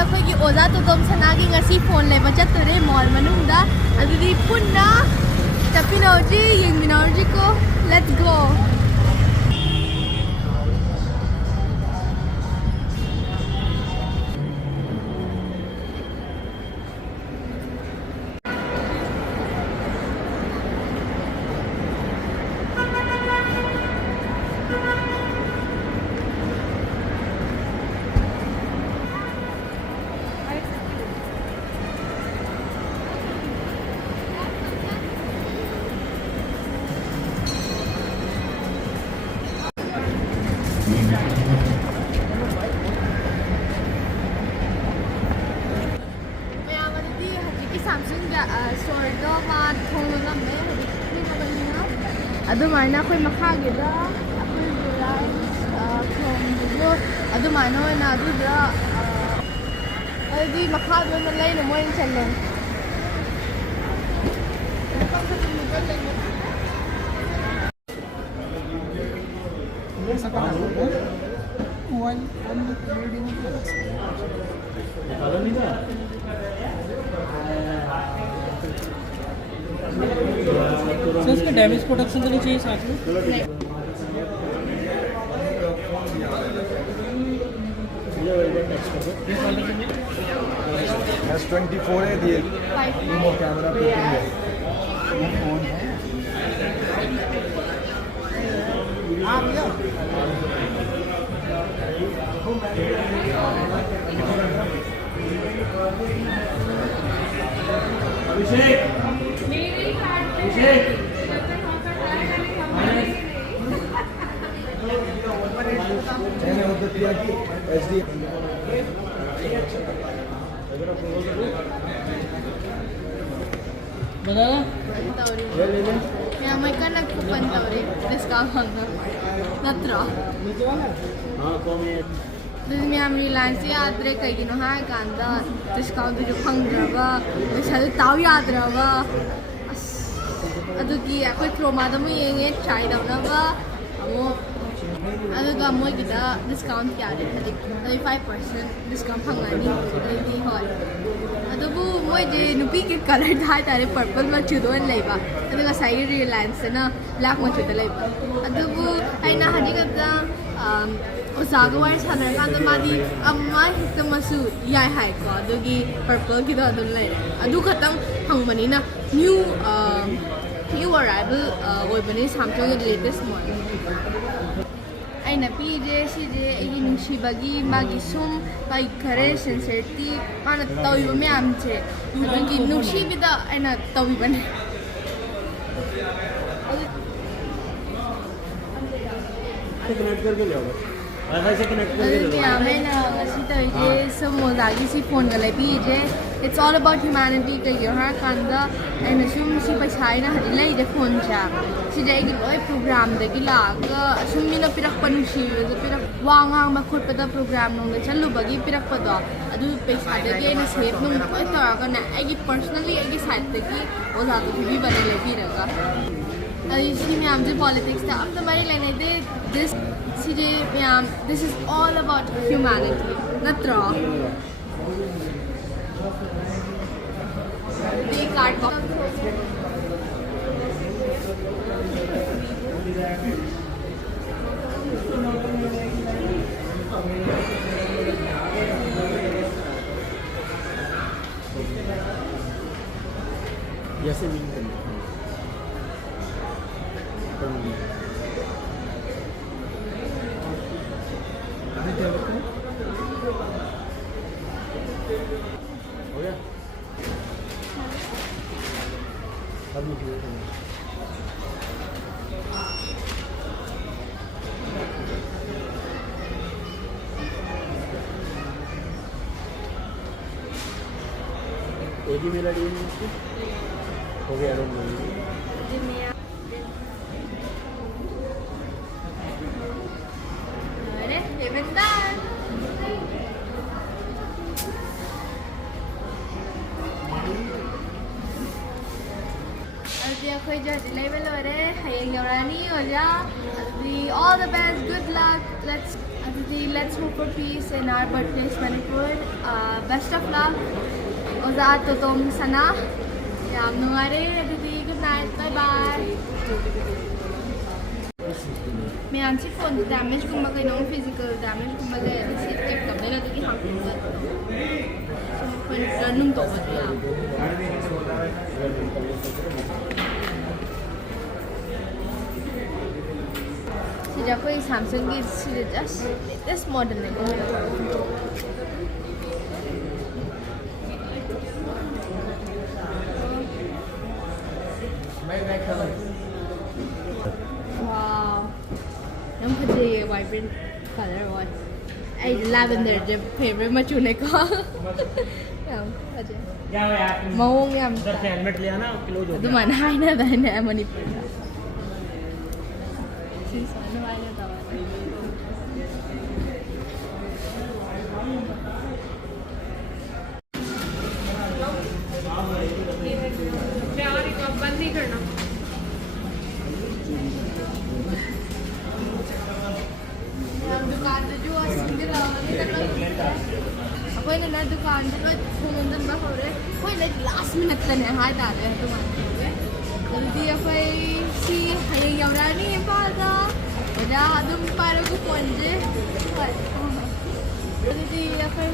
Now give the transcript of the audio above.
ꯑꯩꯈꯣꯏꯒꯤ ꯑꯣꯖꯥ ꯇꯣꯇꯣꯝꯁꯅꯥꯒꯤ ꯉꯁꯤ ꯐꯣꯟ ꯂꯩꯕ ꯆꯠꯇꯣꯔꯦ ꯃꯣꯜ ꯃꯅꯨꯡꯗ ꯑꯗꯨꯗꯤ ꯄꯨꯟꯅ ꯆꯠꯃꯤꯟꯅꯧꯁꯤ ꯌꯦꯡꯃꯤꯟꯅꯧꯁꯤꯀꯣ ꯂꯦꯠꯁ ꯒꯣ ꯁ꯭ꯇꯣꯔꯗꯣ ꯃꯥ ꯊꯣꯡꯕ ꯉꯝꯃꯦ ꯍꯧꯖꯤꯛ ꯊꯦꯡꯉꯕꯅꯤꯅ ꯑꯗꯨꯃꯥꯏꯅ ꯑꯩꯈꯣꯏ ꯃꯈꯥꯒꯤꯗ ꯑꯩꯈꯣꯏꯒꯤ ꯔꯥꯏꯁ ꯊꯣꯡꯕꯗꯣ ꯑꯗꯨꯃꯥꯏꯅ ꯑꯣꯏꯅ ꯑꯗꯨꯗ ꯑꯗꯨꯗꯤ ꯃꯈꯥꯗ ꯑꯣꯏꯅ ꯂꯩꯅ ꯃꯣꯏꯅ ꯆꯠꯂꯦ सर इसका डैमेज प्रोटेक्शन तो नहीं चाहिए साथ में? नहीं। S24 है दिए कैमरा फिटिंग है फोन है अभिषेक मैंने ऑर्डर किया कि SD बता मैं का कूपन तौरे डिस्काउंट नत्रो मैम रिलायंस याद्रे कहीं डिस्काउंट जो फंग्रब पैसा ताव याद्रब अदुगी अखोई क्रोमादा मु येंगे ट्राई तौनब अदुगा मोइगिदा डिस्काउंट क्या रे 35% डिस्काउंट फंगानी अदुगी होय अदुबु मोइजे नुपी के कलर दा तारे पर्पल मचुदो लेबा अदुगा साइ रिलायंस ना ब्लैक मचुदा लेबा अदुबु आइना हजिगदा ओजागा वाइर सानर कांदा मादी अम्मा हित मसु याय हाय को अदुगी पर्पल किदा अदुन ले अदु खतंग फंगमनिना न्यू अराइवल ओइबनी सामसंग के लेटेस्ट मॉडल अना पीजे सिजे एगी नुसीबगी मागी सुम बाई खरे सिंसियरिटी माना तौइब मैम से अदुगी नुसीबिदा अना तौइबने कनेक्ट करके ले आओ वाईफाई से कनेक्ट करके ले आओ मैंने ngasi तौइजे सम मोजागी सी फोन गले पीजे It's all about humanity का यहाँ कांदा ऐन सुम सी पैसाइना हरी ले इधर फोन चा सिद्धाई की लोई प्रोग्राम देगी लागा सुम मिना पिरक पनुशी पिरक वांगांग मखुर पता प्रोग्राम नोंगे chatluba की पिरक पता अदु पैसा देगी ऐन सेव नोंग कोई तरह का ना ऐगी पर्सनली ऐगी साइड देगी वो ज़्यादा भी बने ले भी रहा इसी में आमचे पॉलिटिक्स था अब तुम्हारी लेने दे this सिजे में this is all about humanity नत्रा The card box. जैसे भी हो गया एक ही मेरा डील हो गया अरे ये बंदा अखोई जर्सी लेवल हो रहे हैं हयेंग यौरानी हो जा all the best good luck let's let's hope for peace in our birthplace Manipur. Best of luck. Oja Totomshana. Yam nungare. Good night. Bye bye. मैं आंसर फोन डैमेज को मगर नॉन फिजिकल डैमेज को मगर ऐसे check कर देना तो कि हाँ कुछ कोई रनिंग तो होती है सिर्फ कोई सैमसंग की सिर्फ जस्ट लेटेस्ट मॉडल है Nam phade vibrant color what? I lavender je favorite machune ko. Yam phade. क्या हुआ यार? Maung yam. उधर से हेलमेट लिया ना क्लोज हो Du man hai na da na Manipur. Sis ano hai na da. प्यार को बंद नहीं करना दुकान तो जो सिंगल कोई ना दुकान तो फोन दन बा होरे कोई ना लास्ट मिनट तने हाय ताले दुकान जल्दी कोई सी हाय यौरानी पादा दा अदुम पारो को फोन जे जल्दी कोई